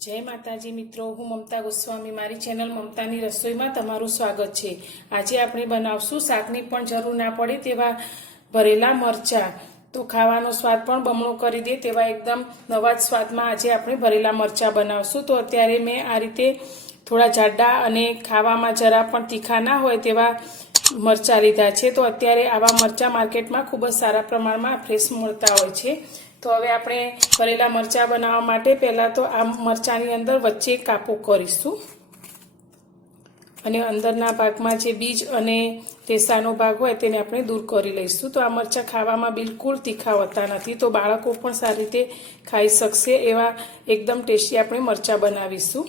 जय माताजी मित्रों, हूँ ममता गोस्वामी। मारी चेनल ममतानी रसोई में तमारुं स्वागत है। आज आपणे बनावशुं शाकनी पण जरूर ना पड़े तेवा भरेला मरचा। तो खावानो स्वाद पण बमणो करी दे तेवा एकदम नवा ज स्वादमां आज आपणे भरेला मरचा बनावशुं। तो अत्यारे मैं आ रीते थोड़ा जाडा अने खावामां जरा पण तीखा ना होय तेवा मरचा लीधा छे। तो अत्यारे आवा मरचा मार्केट में खूब ज सारा प्रमाण में फ्रेश मळता होय छे। तो हवे आपणे भरेला मरचा बनाववा माटे पहेला तो आ मरचानी अंदर वच्चे कापो करीशुं अने अंदरना भागमां जे बीज अने रेसानो भाग होय तेने आपणे दूर करी लईशुं। तो आ मरचा खावामां बिलकुल तीखा होता नथी, तो बाळको पण सारी रीते खाई शकशे एवा एकदम टेस्टी आपणे मरचा बनावीशुं।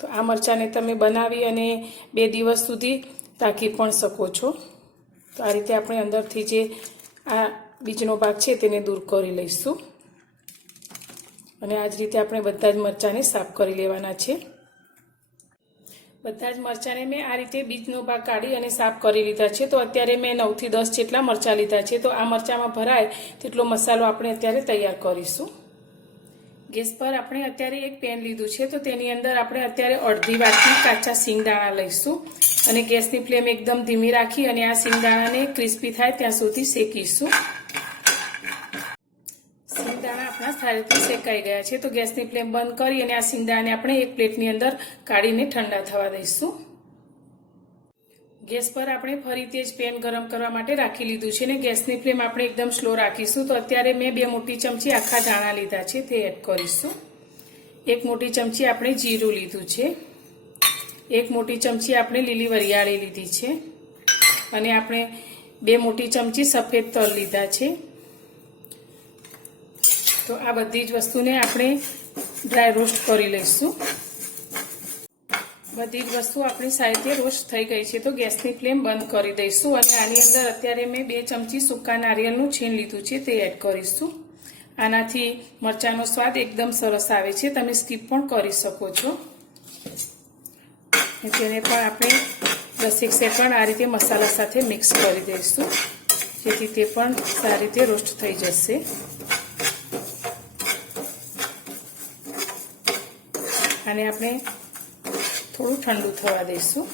तो आ मरचाने तमे बनावी अने 2 दिवस सुधी राखी पण शको छो। तो आ रीते आपणे अंदरथी जे आ बीजनो भाग छे तेने दूर करी लईशुं अने आ ज रीते आपणे बधा ज मरचाने साफ करी लेवाना छे। बधा ज मरचाने मैं आ रीते बीजनो भाग काढी अने साफ करी लीधा छे। तो अत्यारे मैं 9 થી 10 जेटला मरचा लीधा छे। तो आ मरचामां भराय तेटलो मसालो आपणे अत्यारे तैयार करीशुं। गैस पर आपणे अत्यारे एक पेन लीधुं छे। तो तेनी अंदर आपणे अत्यारे अर्धी वाटकी काचा सींगदाणा लईशुं अने गैसनी फ्लेम एकदम धीमी राखी अने आ सींगदाणाने क्रिस्पी थाय त्यां सुधी शेकीशुं। सींगदाणा अपना सारी रीते शेकाई गया है। तो गैसनी फ्लेम बंद करी अने आ सींगदाणाने आपणे एक प्लेटनी अंदर काढीने ठंडा थवा दईशुं। गैस पर आपणे फरी तेज पेन गरम करवा माटे राखी लीधुं छे ने गैसनी फ्लेम आपणे एकदम स्लो राखीशुं। तो अत्यारे मैं 2 मोटी चमची आखा धाणा लीधा छे ते एड करीशुं। 1 मोटी चमची आपणे जीरुं लीधुं छे। 1 मोटी चमची आपणे लीली वरियाળી लीधी छे अने आपणे 2 मोटी चमची सफेद तल लीधा छे। तो आ बधी ज वस्तुने आपणे ड्राय रोस्ट करी लईशुं। बधी ज वस्तु अपनी साइडे रोस्ट थई गई है। तो गैसनी फ्लेम बंद करी दईशुं अने आनी अंदर अत्यारे मैं 2 चमची सूका नारिયેળનું છીણ लीधुं छे ते एड करीशुं। आनाथी मरचानो स्वाद एकदम सरस आवे छे, तमे स्कीप पण करी शको छो। तेने पण आपणे 10 सेकंड आ रीते मसाला साथे मिक्स करी दईशुं जेथी ते पण सारी रीते रोस्ट थई जशे। आने आपणे थोड़ું ठंडू थवा दईशुं।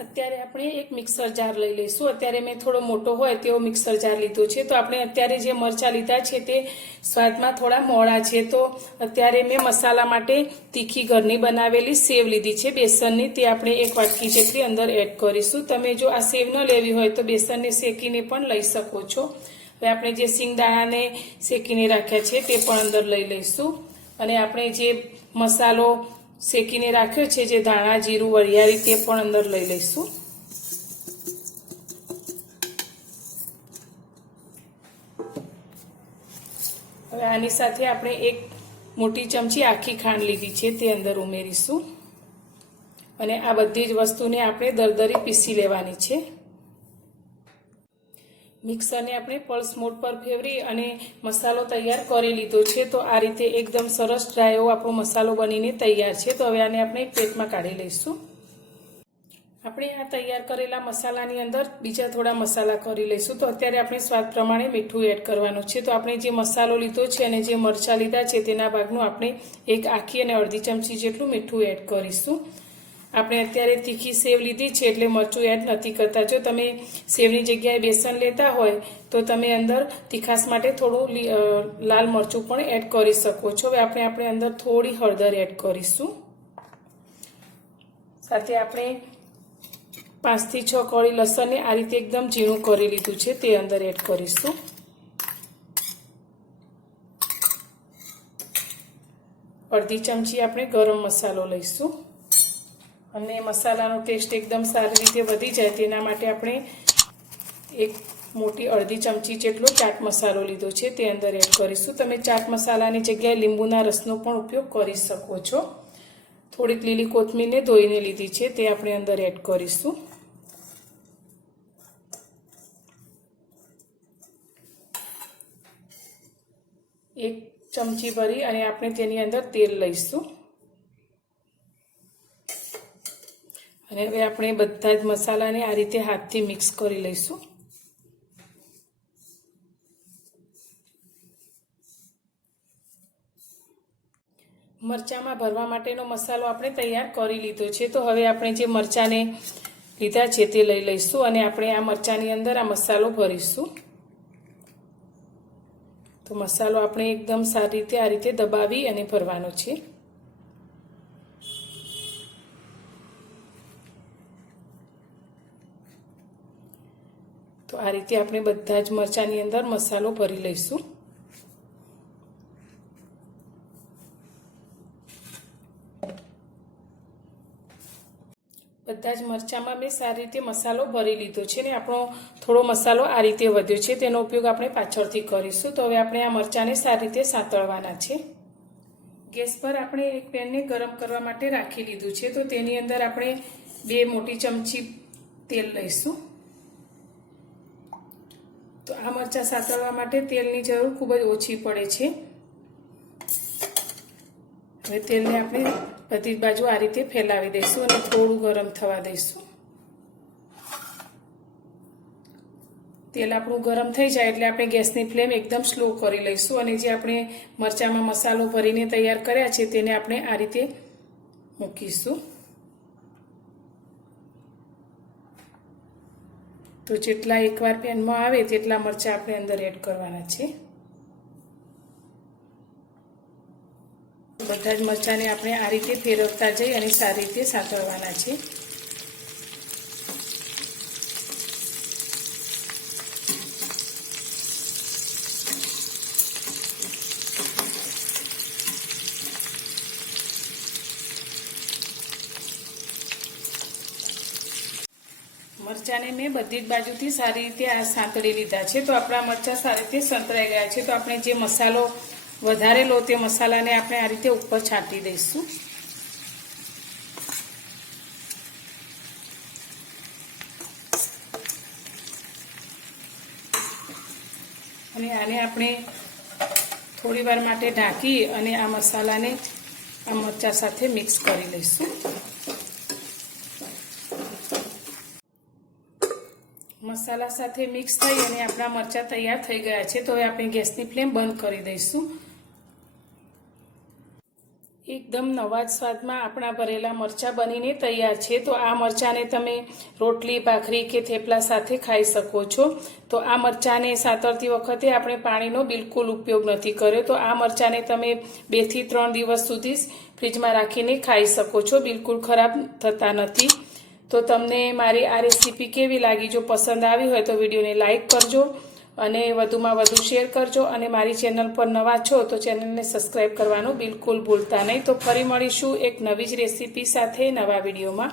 अत्यारे आपणे एक मिक्सर जार लई लईशुं। अत्यारे मैं थोड़ो मोटो होय तेवो मिक्सर जार लीधो छे। तो आपणे अत्यारे जे मरचा लीधा छे ते स्वादमां थोड़ा मोड़ा छे। तो अत्यारे मैं मसाला माटे तीखी घरनी बनावेली सेव लीधी छे बेसननी, ते आपणे 1 वाटकी जेटली अंदर एड करीशुं। तमे जो आ सेव न लेवी होय तो बेसनने शेकीने पण लई शको छो। हवे आपणे जे सींगदाणाने शेकीने राख्या छे ते पण अंदर लई लईशुं अने आपणे जे मसालो शेकीने राख्यो छे जे धाणा जीरु वरियाળી ते पण अंदर लई लईशुं। हवे आनी साथे आपणे 1 मोटी चमची आखी खांड लीधी छे ते अंदर उमेरीशुं अने आ बधी ज वस्तुने आपणे दरदरी पीसी लेवानी छे। मिक्सर ने आपणे पल्स मोड पर फेवरी अने मसालो तैयार करी लीधो छे। तो आ रीते एकदम सरस ड्राय एवो आपणो मसालो बनीने तैयार छे। तो हवे आने आपणे एक प्लेटमां काढी लईशुं। आपणे आ तैयार करेला मसालानी अंदर बीजा थोड़ा मसाला करी लईशुं। तो अत्यारे आपणे स्वाद प्रमाणे मीठुं एड करवानुं छे। तो आपणे जे मसालो लीधो छे अने जे मरचा लीधा छे तेना भागनुं आपणे 1 आखी अने अर्धी चमची जेटલું मीठुं एड करीशुं। आपणे अत्यारे तीखी सेव लीधी छे એટલે મરચું એડ નથી કરતા। જો તમે સેવની જગ્યાએ બેસન લેતા હોય તો તમે અંદર તીખાસ માટે થોડું લાલ મરચું પણ એડ કરી શકો છો। હવે આપણે અંદર થોડી હળદર એડ કરીશું। સાથે આપણે 5 થી 6 કળી લસણને આ રીતે એકદમ ઝીણું કરી લીધું છે તે અંદર એડ કરીશું। અડધી ચમચી આપણે ગરમ મસાલો લઈશું અને મસાલાનો ટેસ્ટ એકદમ સારી રીતે વધી જાય તેના માટે આપણે 1 મોટી અડધી ચમચી જેટલો ચાટ મસાલો લીધો છે તે અંદર એડ કરીશું। તમે ચાટ મસાલાની જગ્યાએ લીંબુના રસનો પણ ઉપયોગ કરી શકો છો। થોડીક લીલી કોથમીરને ધોઈને લીધી છે તે આપણે અંદર એડ કરીશું। 1 ચમચી ભરી અને આપણે તેની અંદર તેલ લઈશું અને હવે આપણે બધા જ મસાલાને આ રીતે હાથથી મિક્સ કરી લઈશું। મરચાંમાં ભરવા માટેનો મસાલો આપણે તૈયાર કરી લીધો છે। તો હવે આપણે જે મરચાંને લીધા છે તે લઈ લઈશું અને આપણે આ મરચાંની અંદર આ મસાલો ભરીશું। તો મસાલો આપણે એકદમ સારી રીતે આ રીતે દબાવી અને ભરવાનો છે। તો આ રીતે આપણે બધા જ મરચાંની અંદર મસાલો ભરી લઈશું। બધા જ મરચાંમાં મેં સારી રીતે મસાલો ભરી લીધો છે ને આપણો થોડો મસાલો આ રીતે વધ્યો છે, તેનો ઉપયોગ આપણે પાછળથી કરીશું। તો હવે આપણે આ મરચાંને સારી રીતે સાંતળવાના છે। ગેસ પર આપણે એક પેનને ગરમ કરવા માટે રાખી લીધું છે। તો તેની અંદર આપણે 2 મોટી ચમચી તેલ લઈશું। તો આ મરચાં સાંતળવા માટે તેલની જરૂર ખૂબ જ ઓછી પડે છે। હવે તેલને આપણે બધી બાજુ આ રીતે ફેલાવી દઈશું અને થોડું ગરમ થવા દઈશું। તેલ આપણું ગરમ થઈ જાય એટલે આપણે ગેસની ફ્લેમ એકદમ સ્લો કરી લઈશું અને જે આપણે મરચાંમાં મસાલો ભરીને તૈયાર કર્યા છે તેને આપણે આ રીતે મૂકીશું। તો જેટલા એકવાર પેનમાં આવે તેટલા મરચાં આપણે અંદર એડ કરવાના છે। બધા જ મરચાંને આપણે આ રીતે ફેરવતા જઈ અને સારી રીતે સાંતળવાના છે। મરચાંને મેં બધી જ બાજુથી સારી રીતે આ સાંતળી લીધા છે। તો આપણા મરચાં સારી રીતે સંતળાઈ ગયા છે। તો આપણે જે મસાલો વધારેલો તે મસાલાને આપણે આ રીતે ઉપર છાંટી દઈશું। અને આને આપણે થોડી વાર માટે ઢાંકી અને આ મસાલાને આ મરચાં સાથે મિક્સ કરી લઈશું। મસાલા સાથે મિક્સ થઈ અને આપણા મરચાં તૈયાર થઈ ગયા છે। તો હવે આપણે ગેસની ફ્લેમ બંધ કરી દઈશું। એકદમ નવા જ સ્વાદમાં આપણા ભરેલા મરચાં બનીને તૈયાર છે। તો આ મરચાંને તમે રોટલી, ભાખરી કે થેપલા સાથે ખાઈ શકો છો। તો આ મરચાંને સાંતળતી વખતે આપણે પાણીનો બિલકુલ ઉપયોગ નથી કર્યો। તો આ મરચાંને તમે 2 થી 3 દિવસ સુધી ફ્રીજમાં રાખીને ખાઈ શકો છો, બિલકુલ ખરાબ થતા નથી। તો તમને મારી આ રેસીપી કેવી લાગી? જો પસંદ આવી હોય તો વિડીયોને લાઈક કરજો અને વધુમાં વધુ શેર કરજો અને મારી ચેનલ પર નવા છો તો ચેનલને સબસ્ક્રાઈબ કરવાનું બિલકુલ ભૂલતા નહીં। તો ફરી મળીશું એક નવી જ રેસીપી સાથે નવા વિડીયોમાં।